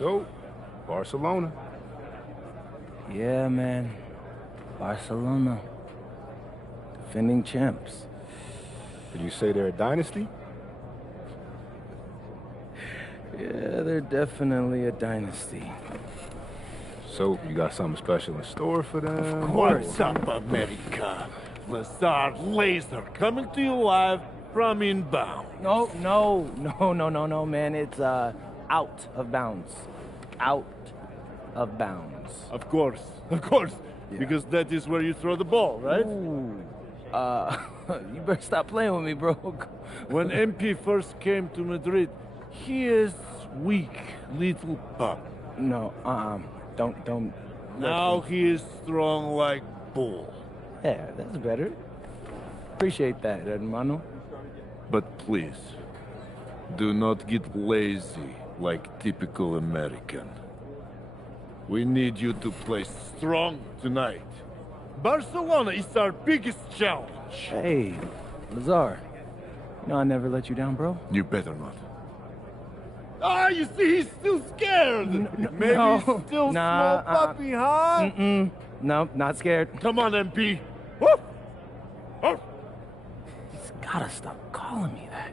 So, Barcelona. Yeah, man. Barcelona. Defending champs. Did you say they're a dynasty? Yeah, they're definitely a dynasty. So, you got something special in store for them? What's up, America? Lazar Laser coming to you live from inbound. No, man. It's, out of bounds. Out of bounds. Of course. Yeah. Because that is where you throw the ball, right? Ooh. You better stop playing with me, bro. When MP first came to Madrid, he is weak, little pup. No, don't. Now he is strong like bull. Yeah, that's better. Appreciate that, hermano. But please, do not get lazy like typical American. We need you to play strong tonight. Barcelona is our biggest challenge. Hey, Lazar. You know I never let you down, bro. You better not. Ah, you see, he's still scared. Maybe he's still small puppy, huh? No, not scared. Come on, MP. Woof! Woof! He's gotta stop calling me that.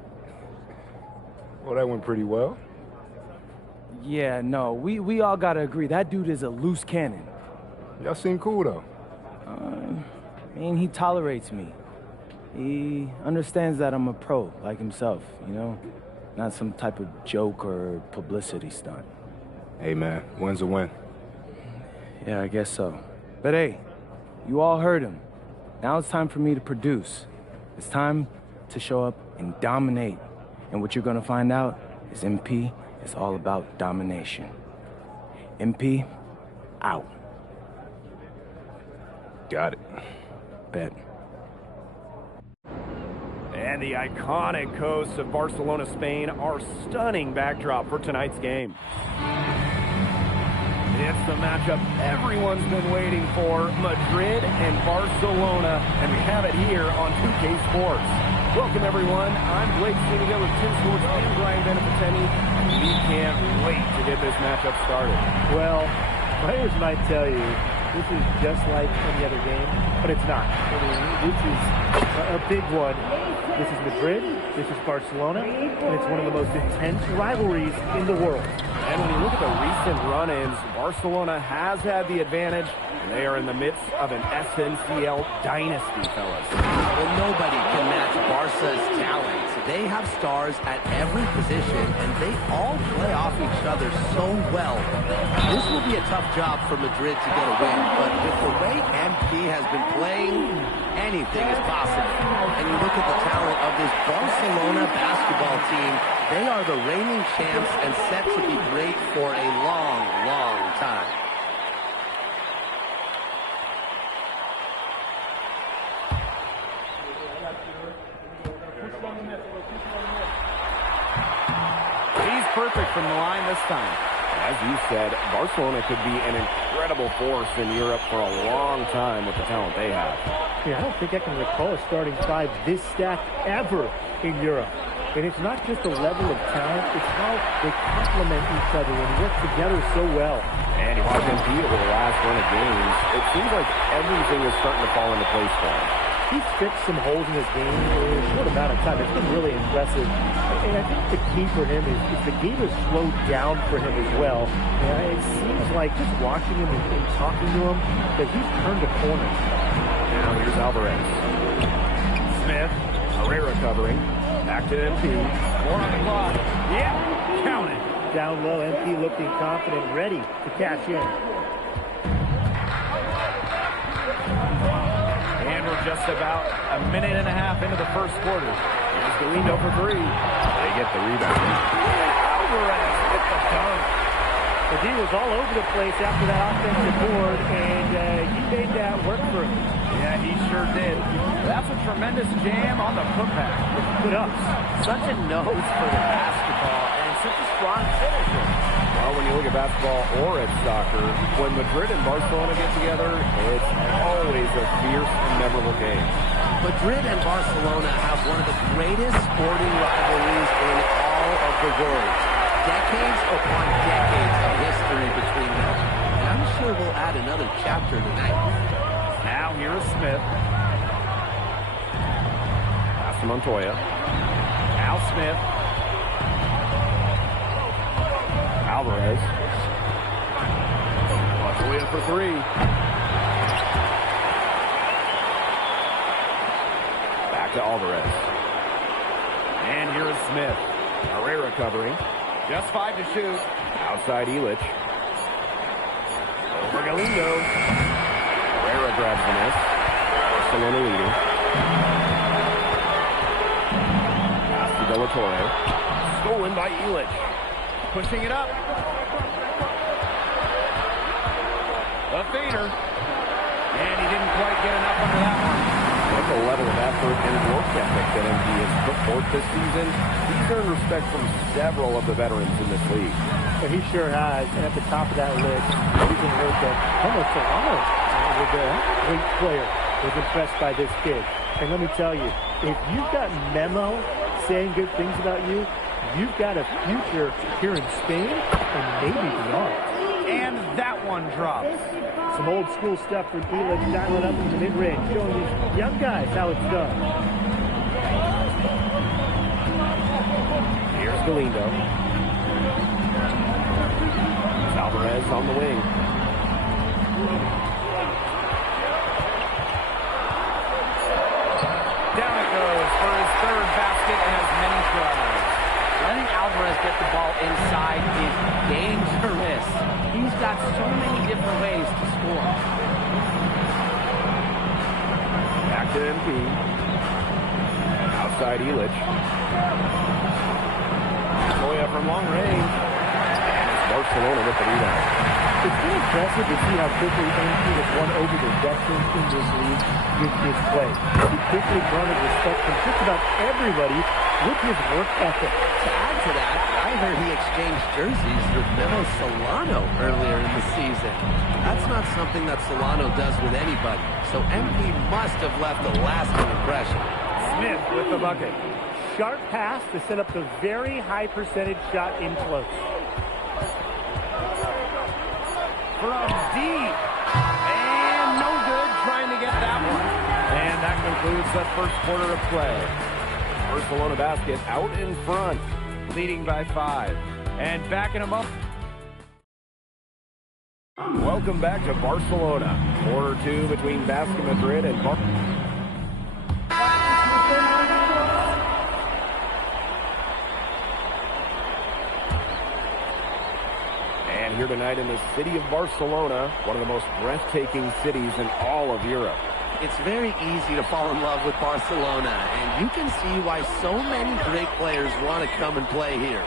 Well, that went pretty well. Yeah, no, we all gotta agree. That dude is a loose cannon. Y'all seem cool, though. I mean, he tolerates me. He understands that I'm a pro, like himself, you know? Not some type of joke or publicity stunt. Hey, man, win's a win. Yeah, I guess so. But hey, you all heard him. Now it's time for me to produce. It's time to show up and dominate. And what you're gonna find out is MP is all about domination. MP, out. Got it. Bet. And the iconic coast of Barcelona, Spain, our stunning backdrop for tonight's game. It's the matchup everyone's been waiting for, Madrid and Barcelona, and we have it here on 2K Sports. Welcome, everyone. I'm Blake Seniga with Tim Sports and Brian Beneficenti. We can't wait to get this matchup started. Well, players might tell you this is just like any other game, but it's not. I mean, this is a big one. This is Madrid, this is Barcelona, and it's one of the most intense rivalries in the world. And when you look at the recent run-ins, Barcelona has had the advantage, and they are in the midst of an SNCL dynasty, fellas. Well, nobody can match Barca's talent. They have stars at every position, and they all play off each other so well. This will be a tough job for Madrid to get a win, but with the way MP has been playing, anything is possible. And you look at the talent of this Barcelona basketball team, they are the reigning champs and set to be great for a long, long time. He's perfect from the line this time. As you said, Barcelona could be an incredible force in Europe for a long time with the talent they have. Yeah, I don't think I can recall a starting five this stacked ever in Europe. And it's not just the level of talent, it's how they complement each other and work together so well. And you watch MP over the last run of games, it seems like everything is starting to fall into place for him. He's fixed some holes in his game in a short amount of time. It's been really impressive. And I think the key for him is the game has slowed down for him as well. It seems like just watching him and talking to him that he's turned a corner. Now here's Alvarez. Smith, Carrera covering. Back to MP. 4 on the clock. Yeah, count it. Down low, MP looking confident, ready to cash in. And we're just about a minute and a half into the first quarter. Here's Galindo for three. They get the rebound. Alvarez with the dunk. But he was all over the place after that offensive board, and he made that work for him. Yeah, he sure did. That's a tremendous jam on the putback. Put ups. Such a nose for the basketball, and such a strong finisher. Well, when you look at basketball or at soccer, when Madrid and Barcelona get together, it's always a fierce and memorable game. Madrid and Barcelona have one of the greatest sporting rivalries in all of the world. decades upon decades of history between them. And I'm sure we'll add another chapter tonight. Now here is Smith. Pass to Montoya. Now Smith. Alvarez. Montoya for three. Back to Alvarez. And here is Smith. Carrera covering. Just 5 to shoot. Outside Elich. Over Galindo. Carrera grabs the miss. Barcelona leading. Pass to De La Torre. Stolen by Elich. Pushing it up. A feeder. And he didn't quite get enough under that one. What the level of effort and work ethic that MD has put forth this season. He's earned respect from several of the veterans in this league. And he sure has. And at the top of that list, you can look at almost Solano was a great player. Was impressed by this kid. And let me tell you, if you've got Memo saying good things about you, you've got a future here in Spain and maybe beyond. And that one drops. Some old school stuff from Elich, dialing up in the mid-range, showing these young guys how it's done. Here's Galindo. Alvarez on the wing. Down it goes for his third basket and as many tries. Letting Alvarez get the ball inside is dangerous. He's got so many different ways to score. Back to MP. Outside Elich. Montoya from long range. And it's Barcelona with the rebound. It's been impressive to see how quickly MP has won over the veterans in this league with his play. He quickly garnered respect from just about everybody with his work ethic. To add to that, I heard he exchanged jerseys with Memo Solano earlier in the season. That's not something that Solano does with anybody, so MP must have left a lasting impression. Smith with the bucket. Sharp pass to set up the very high percentage shot in close. From deep. And no good trying to get that one. And that concludes the first quarter of play. Barcelona basket out in front, leading by 5. And back in a moment. Welcome back to Barcelona. Quarter 2 between Basket Madrid and And here tonight in the city of Barcelona, one of the most breathtaking cities in all of Europe. It's very easy to fall in love with Barcelona, and you can see why so many great players want to come and play here.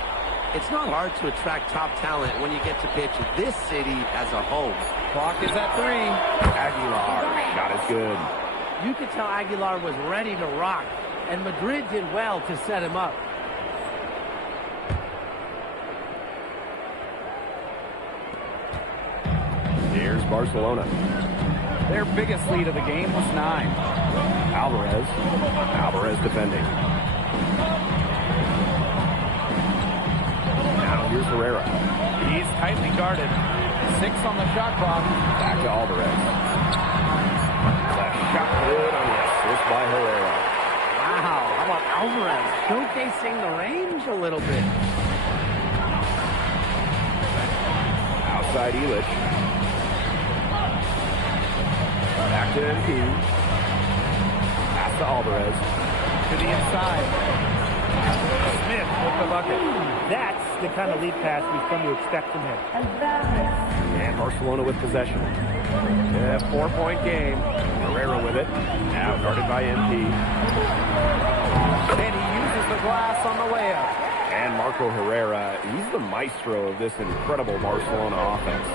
It's not hard to attract top talent when you get to pitch this city as a home. Clock is at 3. Aguilar, shot is good. You could tell Aguilar was ready to rock, and Madrid did well to set him up. Here's Barcelona. Their biggest lead of the game was 9. Alvarez. Alvarez defending. Now here's Carrera. He's tightly guarded. 6 on the shot clock. Back to Alvarez. The shot good on the assist by Carrera. Wow, how about Alvarez showcasing the range a little bit? Outside Elich. Back to MP. Pass to Alvarez. To the inside. Smith with the bucket. That's the kind of lead pass we've come to expect from him. And Barcelona with possession. Yeah, 4-point game. Carrera with it. Now guarded by MP. And he uses the glass on the layup. And Marco Herrera, he's the maestro of this incredible Barcelona offense.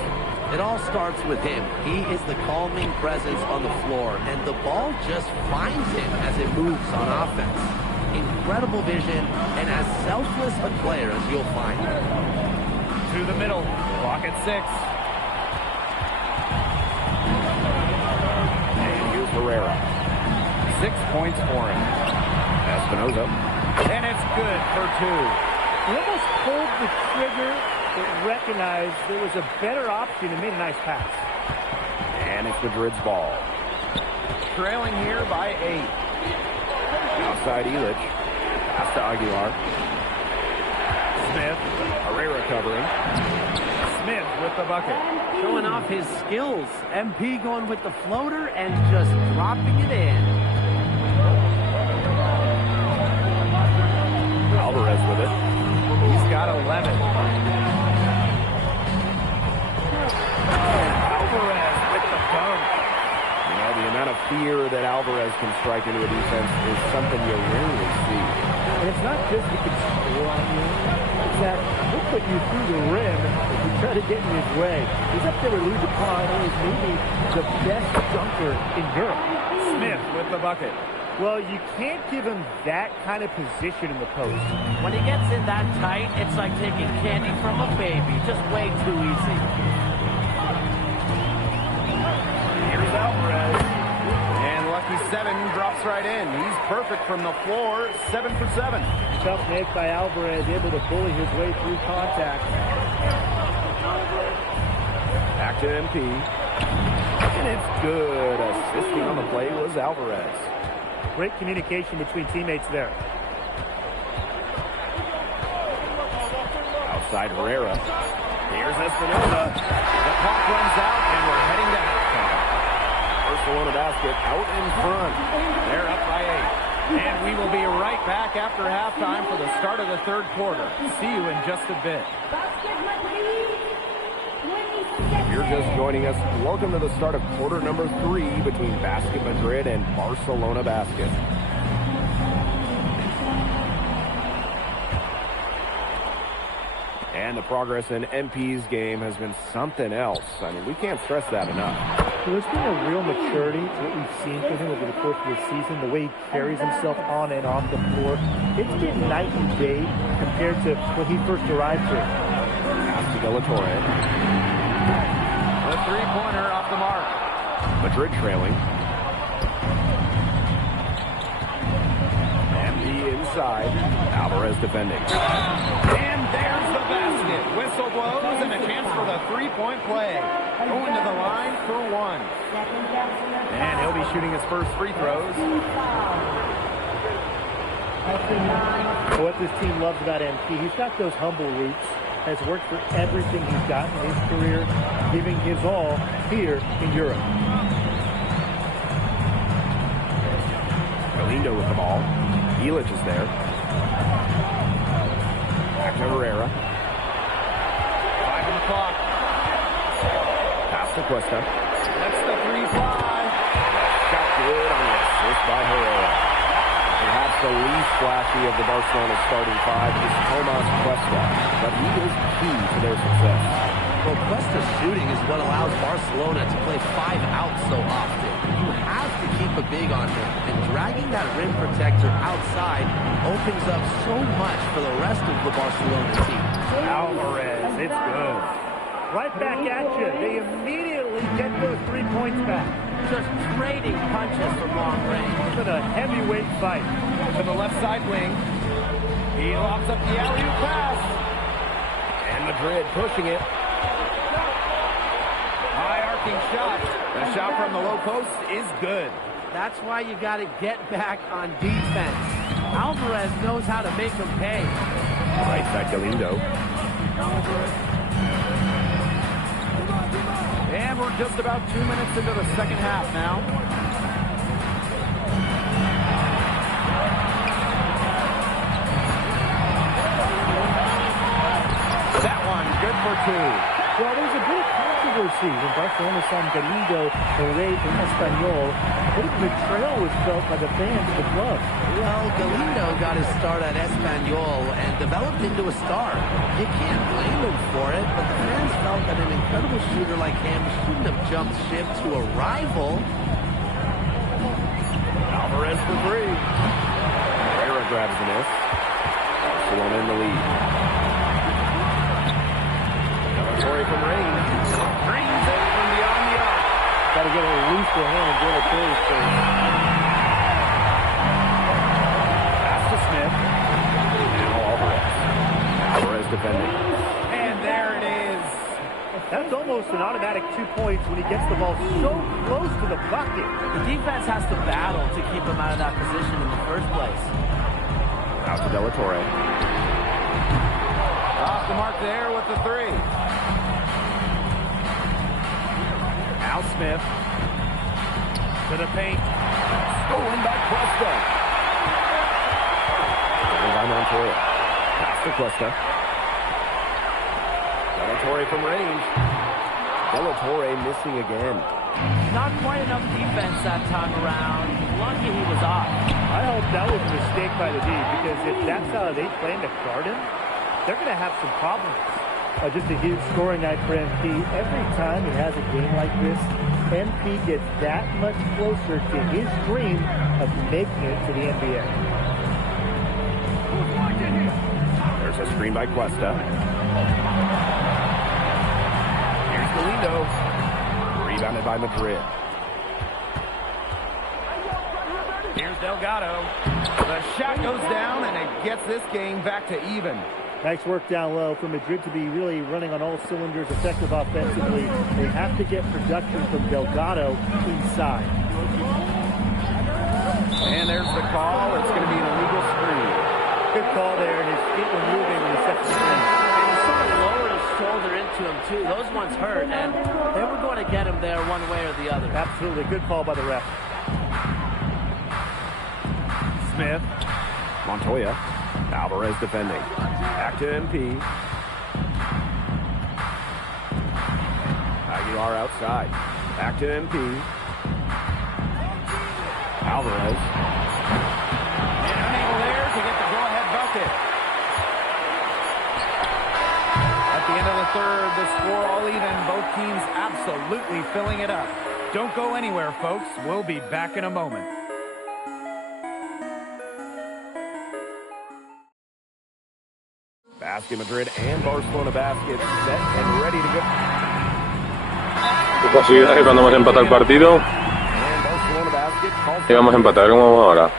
It all starts with him. He is the calming presence on the floor, and the ball just finds him as it moves on offense. Incredible vision, and as selfless a player as you'll find. To the middle, clock at 6. And here's Herrera. 6 points for him. Espinoza. And it's good for 2. He almost pulled the trigger, but recognized there was a better option and made a nice pass. And it's Madrid's ball. Trailing here by 8. Outside Illich. Pass to Aguilar. Smith. Carrera covering. Smith with the bucket. Showing off his skills. MP going with the floater and just dropping it in. Alvarez with it. He's got 11. Alvarez with the dunk. You know, the amount of fear that Alvarez can strike into a defense is something you rarely see. And it's not just he can score on you. It's that he'll put you through the rim if you try to get in his way. He's up there with Louis Dupont, who is maybe the best dunker in Europe. Smith with the bucket. Well, you can't give him that kind of position in the post. When he gets in that tight, it's like taking candy from a baby. Just way too easy. Here's Alvarez. And Lucky 7 drops right in. He's perfect from the floor. 7 for 7. Tough make by Alvarez, able to bully his way through contact. Back to MP. And it's good. Assisting on the play was Alvarez. Great communication between teammates there. Outside Carrera. Here's Espinosa. The clock runs out, and we're heading to halftime. Barcelona basket out in front. They're up by 8. And we will be right back after halftime for the start of the third quarter. See you in just a bit. If you're just joining us, welcome to the start of quarter number 3 between Basket Madrid and Barcelona Basket. And the progress in MP's game has been something else. I mean, we can't stress that enough. There's been a real maturity to what we've seen from him over the course of the season, the way he carries himself on and off the floor. It's been night and day compared to when he first arrived here. Pass to De La Torre. The three-pointer off the mark. Madrid trailing. MP inside. Alvarez defending. And there's the basket. Whistle blows and a chance for the three-point play. Going to the line for 1. And he'll be shooting his first free throws. What this team loves about MP, he's got those humble roots. Has worked for everything he's got in his career, giving his all here in Europe. Galindo with the ball. Illich is there. Back to Carrera. 5 on the clock. Pass to Cuesta. That's the 3 fly. Shot good on the assist by Carrera. Perhaps the least flashy of the Barcelona starting 5 is Tomas Cuesta, but he is key to their success. Well, Cuesta's shooting is what allows Barcelona to play 5 out so often. You have to keep a big on him, and dragging that rim protector outside opens up so much for the rest of the Barcelona team. Alvarez, it's good. Right back at you. They immediately get those 3 points back. Just trading punches from long range. It's been a heavyweight fight. To the left side wing. He lobs up the alley-oop pass. And Madrid pushing it. High arcing shot. The shot from the low post is good. That's why you got to get back on defense. Alvarez knows how to make them pay. Right side Galindo. And we're just about 2 minutes into the second half now. That one, good for 2. Well, there's a bit of controversy when Barcelona signed Galindo away from Espanyol. A bit of betrayal was felt by the fans of the club. Well, Galindo got his start at Espanyol and developed into a star. You can't blame him for it, but the fans felt that an incredible shooter like him shouldn't have jumped ship to a rival. Alvarez for 3. Carrera grabs the miss. Barcelona in the lead. Torrey from range. Brings it from beyond the arc. Got to get a looser hand in Dela Torre's face. Pass to Smith. Now Alvarez. defending. And there it is. That's almost an automatic 2 points when he gets the ball so close to the bucket. The defense has to battle to keep him out of that position in the first place. Out to Della Torre. Off the mark there with the three. Al Smith to the paint. Stolen by Cuesta. By Montoya. Pass to Cuesta. Della Torre from range. Della Torre missing again. Not quite enough defense that time around. Lucky he was off. I hope that was a mistake by the D, because if that's how they plan to guard him, they're going to have some problems. Just a huge scoring night for MP. Every time he has a game like this, MP gets that much closer to his dream of making it to the NBA. There's a screen by Cuesta. Here's Galindo. Rebounded by Madrid. Here's Delgado. The shot goes down, and it gets this game back to even. Nice work down low for Madrid to be really running on all cylinders, effective offensively. They have to get production from Delgado inside. And there's the call. It's going to be an illegal screen. Good call there, and his feet were moving when he set the screen. And he sort of lowered his shoulder into him, too. Those ones hurt, and they were going to get him there one way or the other. Absolutely. Good call by the ref. Smith. Montoya. Alvarez defending. Back to MP. Aguilar outside. Back to MP. Alvarez. And unable there to get the go-ahead bucket. At the end of the third, the score all even. Both teams absolutely filling it up. Don't go anywhere, folks. We'll be back in a moment. Basket Madrid and Barcelona basket set and ready to go. ¿Qué posibilidades cuando vamos a empatar el partido? And Barcelona basket calls Y vamos a empatar, ¿cómo vamos ahora?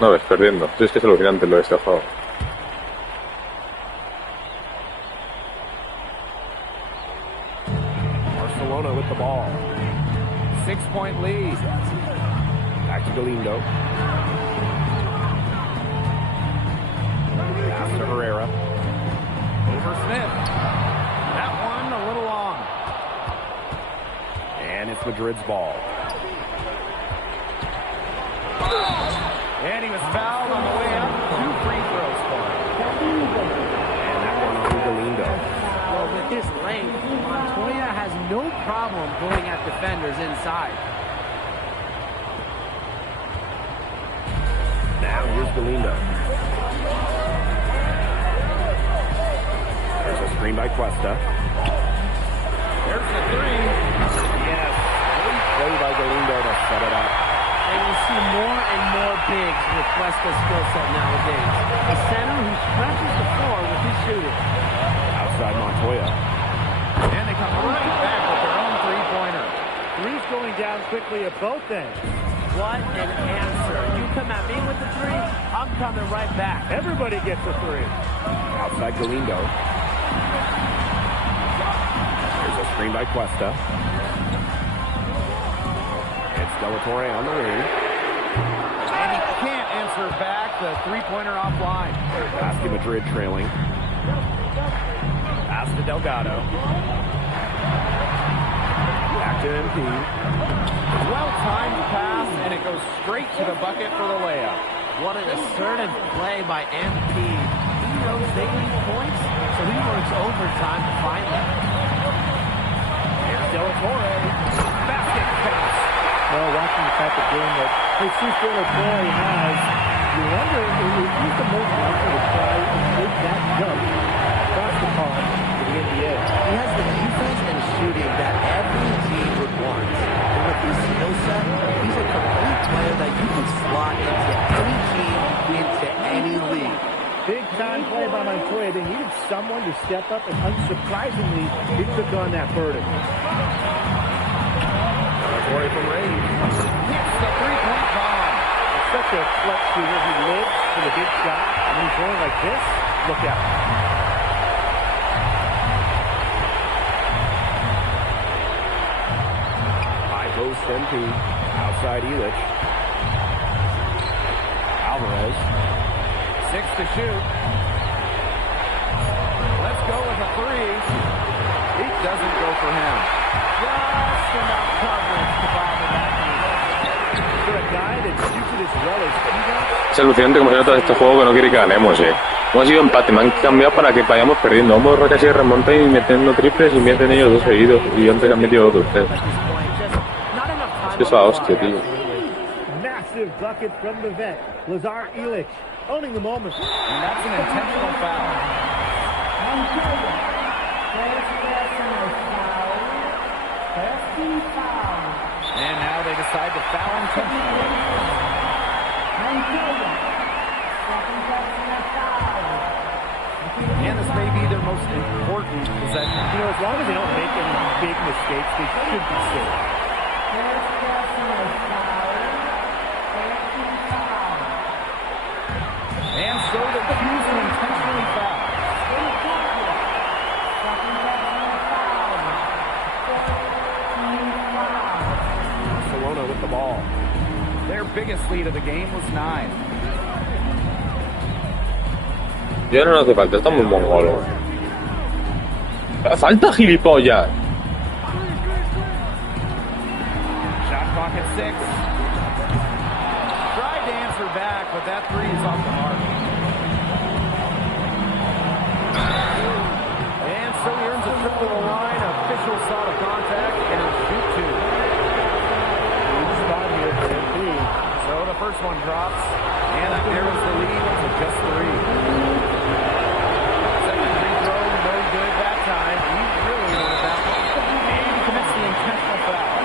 No ves, perdiendo. Si es que es alucinante lo de este juego. Barcelona with the ball. 6-point lead. Back to Galindo. Pass to Carrera. Over Smith. That one a little long. And it's Madrid's ball. And he was fouled on the way up. 2 free throws for him. And that one on Galindo. Well, with his length, Montoya has no problem going at defenders inside. Now here's Galindo. There's a screen by Cuesta. There's the three. Yes. Great play by Galindo to set it up. And you see more and more bigs with Cuesta's skill set nowadays. A center who stretches the floor with his shooting. Outside Montoya. And they come right back with their own three-pointer. Three's going down quickly at both ends. What an answer. You come at me with the three, I'm coming right back. Everybody gets a three. Outside Galindo. There's a screen by Cuesta. It's Della Torre on the wing. And he can't answer back the three-pointer offline. Basket Madrid trailing. Pass to Delgado. Back to MP. Well-timed pass, and it goes straight to the bucket for the layup. What an assertive play by MP. He knows they need points, so he works overtime to find them. Here's Della Torre. Basket counts. Well, watching the type of game that Jesus Della Torre has, you wonder if he's the most likely to try and make that jump across the pond to the NBA. He has the defense and shooting that every team would want. And with his skill set, he's a complete player that you can slot into any team, into any league. Big time play by Montoya. They needed someone to step up, and unsurprisingly, he took on that burden. Torre from range. Hits the three-point bomb. Such a flex shooter. He lives for the big shot. And when he's going like this, look out. SMP. Outside Illich. Alvarez. 6 to shoot. Let's go with a 3. It doesn't go for him. Just enough coverage to bother that team. For a guy that shoots it as well as he does. Es alucinante como se nota este juego que no quiere que ganemos, Hemos ido empate, me han cambiado para que vayamos perdiendo. Vamos casi de remonta y metiendo triples y meten ellos 2 seguidos. Y antes han metido otros 3. Es que es la hostia, tío. Massive bucket from the vet. Lazar Illich owning the moment. And that's an intentional foul. And now they decide to foul intentionally. And this may be their most important possession. You know, as long as they don't make any big mistakes, they should be safe. And so they choose an intentionally foul. Barcelona with the ball. Their biggest lead of the game was 9. Ya no nos hace falta, estamos mongolos. ¡Falta, gilipollas! Shot clock at 6. Tried to answer back, but that 3 is off the mark. And so he earns a trip to the line. Official saw the contact and he'll shoot 2. Good spot here for MP. So the first one drops, and that narrows the lead to just 3. Second free throw, no good that time. He really wanted that one. And he commits the intentional foul.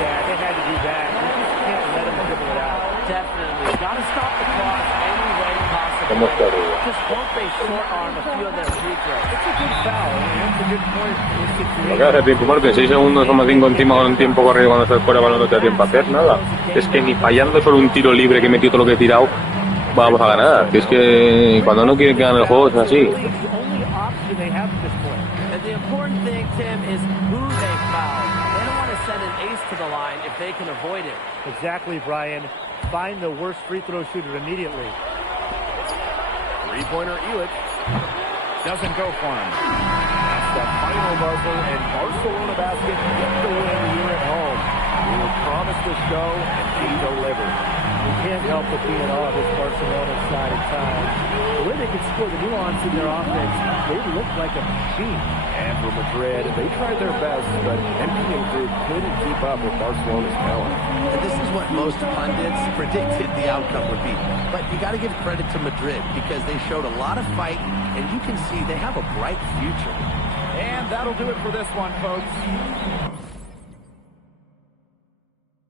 Yeah, they had to do that. You just can't let them dribble it out. Definitely. Got to stop the clock any way possible. ¿Cómo está arriba? Just won't they short arm a few of their free throws. It's a good foul. It's a good point. Lo que hace tiempo muerto, en 6 segundos somos 5 encima con un tiempo corrido cuando estás fuera balón no te da tiempo a hacer nada. Es que ni fallando solo un tiro libre que he metido todo lo que he tirado, vamos a ganar. Es que cuando no quieren que gane el juego es así. The only option they have at this point. And the important thing, Tim, is who they foul. They don't want to send an ace to the line if they can avoid it. Exactly, Brian. Find the worst free throw shooter immediately. Three-pointer Illich. Doesn't go for him. That's the final buzzer, and Barcelona basket get the win here at home. We were promised the show, and he delivered. You can't help but be in awe of this Barcelona side at times. The way they can score, the nuance in their offense, they look like a machine. And for Madrid, they tried their best, but MP and crew couldn't keep up with Barcelona's talent. And this is what most pundits predicted the outcome would be. But you got to give credit to Madrid because they showed a lot of fight, and you can see they have a bright future. And that'll do it for this one, folks.